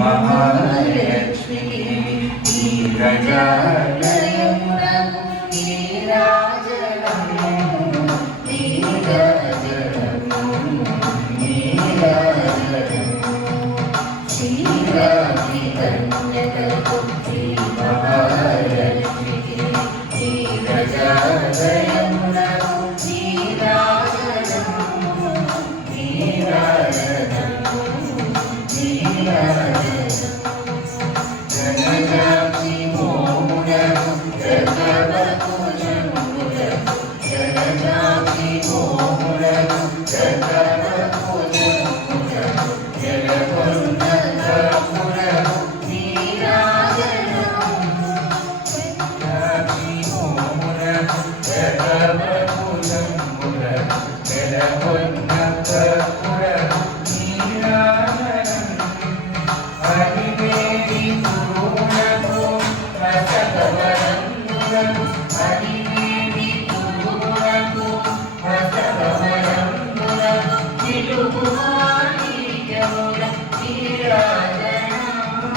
महालक्ष्मी नीरजालयमुनगु नीराजलము नीराजलము नीराजलము శ్రీరామి కన్యకకు శ్రీ మహాలక్ష్మికి నీరజాలయమునగు నీరాజలము నీరాజలము జనజాక్షి మోమునకు జగవకుజములకు జనజాక్షి మోమునకు జగవకుజములకు జగకొండపురకు నీరాజలము జాక్షి మోమునకు జగవకుజములకు జగకొండపురకు హరివేది గురువులకు రసగవరంబులకు హరివేది గురువులకు రసగవరంబులకు నిలుపువాణిజ్యముల నీరాజనము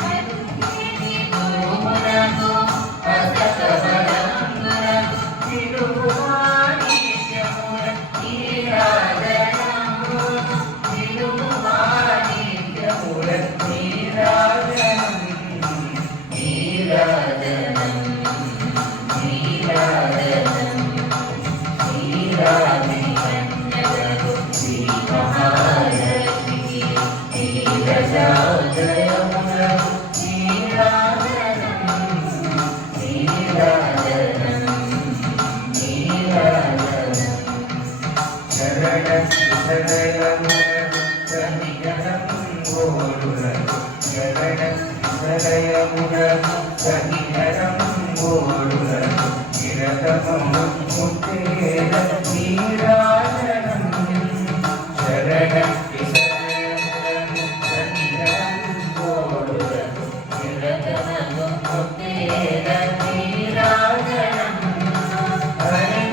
హరివేది గురువులకు రసగవరంబులకు నిలుపువాణిజ్యముల నీరాజనము నిలుపువాణిజ్యముల నీరాజనం నీరాజనం నీరాజనం శ్రీరామి కన్యకకు శ్రీ మహాలక్ష్మికి నీరజాలయమునకు నీరాజనం నీరాజనం నీరాజనం శరణ శరణమునకు సనిగణం గోరులకు శరణ శరణమునకు సనిగణం గోరులకు నిరతమము ముత్తేన నీరాజనం శరణ శరణమునకు సనిగణం గోరులకు నిరతమము ముత్తేన నీరాజనం హరి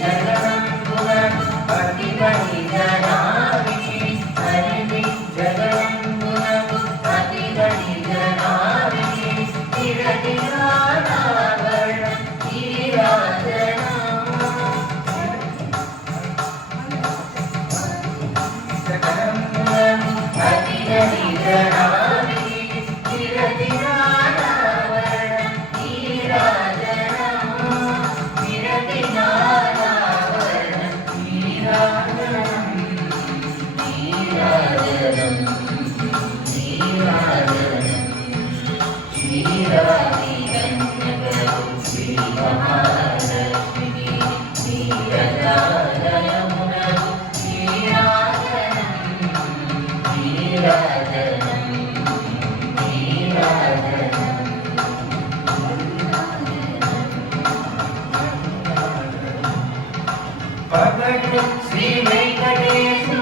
జగనంబునకు అతివని జనావికి హరి జగనంబునకు అతివని జనావికి తిరతిరావరణ నీరాజనము జగనంబునకు అతివని జనావికి తిరతిరావరణ నీరాజనము తిరతిరావరణ నీరాజనం నీరాజనం నీరాజనం శ్రీరామి కన్యకకు శ్రీ మహాలక్ష్మికి నీరజాలయమునకు నీరాజనం నీరాజనం నీరాజనం పగడు శ్రీ వెంకటేశు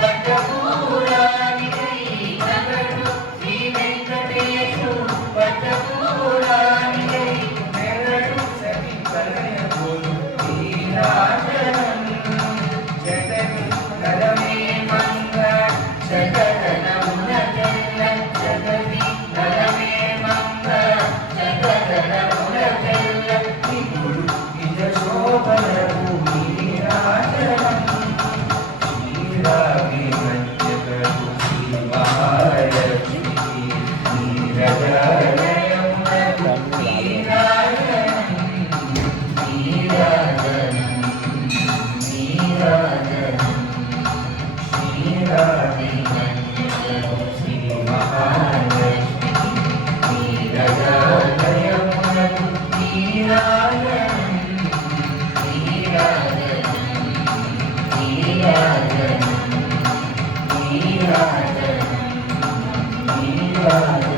పట్టపురానికై పగడు శ్రీ వెంకటేశు పట్టపురానికై మెరడు సఖి కలయబోలు నీరాజనం జగను నలమే మంగ జగదనమున జల్ల జగది నలమే మంగ జగదనమున జల్ల నిగుడు నిజ శోభనము నీరాజనం శ్రీరామి కన్యకకు శ్రీ మహాలక్ష్మికి నీరజాలయమునకు నీరాజనం నీరాజనం నీరాజనం శ్రీరామి కన్యకకు శ్రీ మహాలక్ష్మికి నీరజాలయమునకు నీరాజనం నీరాజనం నీరాజనం నీరాజనం నీరాజనం